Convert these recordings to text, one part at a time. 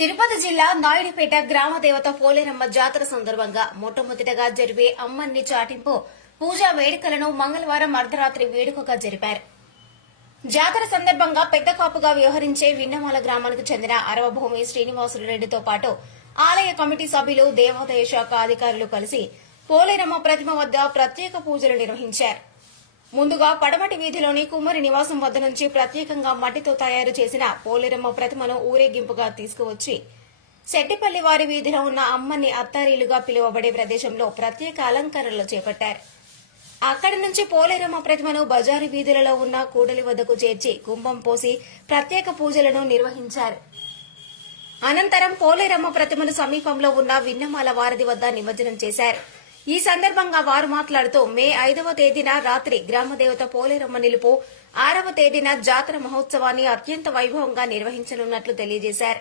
తిరుపతి జిల్లా నాయుడుపేట గ్రామ దేవత పోలేరమ్మ జాతర సందర్భంగా మొట్టమొదటిగా జరిపే అమ్మన్ని చాటింపు పూజా వేడుకలను మంగళవారం అర్ధరాత్రి వేడుకగా జరిపారు. జాతర సందర్భంగా పెద్ద కాపుగా వ్యవహరించే విన్నమాల గ్రామానికి చెందిన అరవభూమి శ్రీనివాసులు రెడ్డితో పాటు ఆలయ కమిటీ సభ్యులు దేవాదాయ శాఖ అధికారులు కలిసి పోలేరమ్మ ప్రతిమ వద్ద ప్రత్యేక పూజలు నిర్వహించారు. ముందుగా పడమటి వీధిలోని కుమ్మరి నివాసం వద్ద నుంచి ప్రత్యేకంగా మట్టితో తయారు చేసిన పోలేరమ్మ ప్రతిమను ఊరేగింపుగా తీసుకువచ్చి శెట్టిపల్లి వారి వీధిలో ఉన్న అమ్మని అత్తారీలుగా పిలువబడే ప్రదేశంలో ప్రత్యేక అలంకరణలు చేపట్టారు. అక్కడి నుంచి పోలేరమ్మ ప్రతిమను బజారు వీధులలో ఉన్న కూడలి వద్దకు చేర్చి కుంభం పోసి ప్రత్యేక పూజలను నిర్వహించారు. అనంతరం పోలేరమ్మ ప్రతిమను సమీపంలో ఉన్న విన్నమాల వారధి వద్ద నిమజ్జనం చేశారు. ఈ సందర్భంగా వారు మాట్లాడుతూ మే 5వ తేదీన రాత్రి గ్రామదేవత పోలేరమ్మ నిలుపు 6వ తేదీన జాతర మహోత్సవాన్ని అత్యంత వైభవంగా నిర్వహించనున్నట్లు తెలియజేశారు.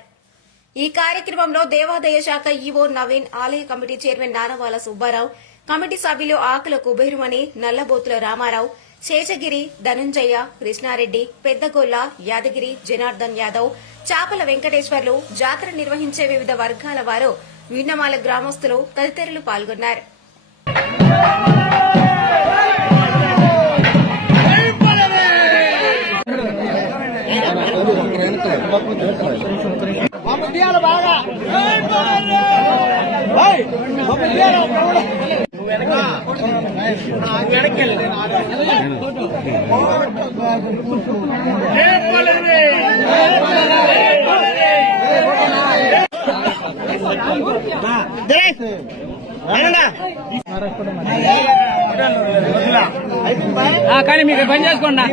ఈ కార్యక్రమంలో దేవాదాయ శాఖ ఈవో నవీన్, ఆలయ కమిటీ చైర్మన్ నానవాల సుబ్బారావు, కమిటీ సభ్యులు ఆకుల కుబేరుమణి, నల్లబోతుల రామారావు, శేషగిరి, ధనుంజయ, కృష్ణారెడ్డి, పెద్దగొల్ల, యాదగిరి, జనార్దన్ యాదవ్, చాపల వెంకటేశ్వర్లు, జాతర నిర్వహించే వివిధ వర్గాల వారు, విన్నమాల గ్రామస్తులు తదితరులు పాల్గొన్నారు. కానీ మీకు పని చేసుకోండి.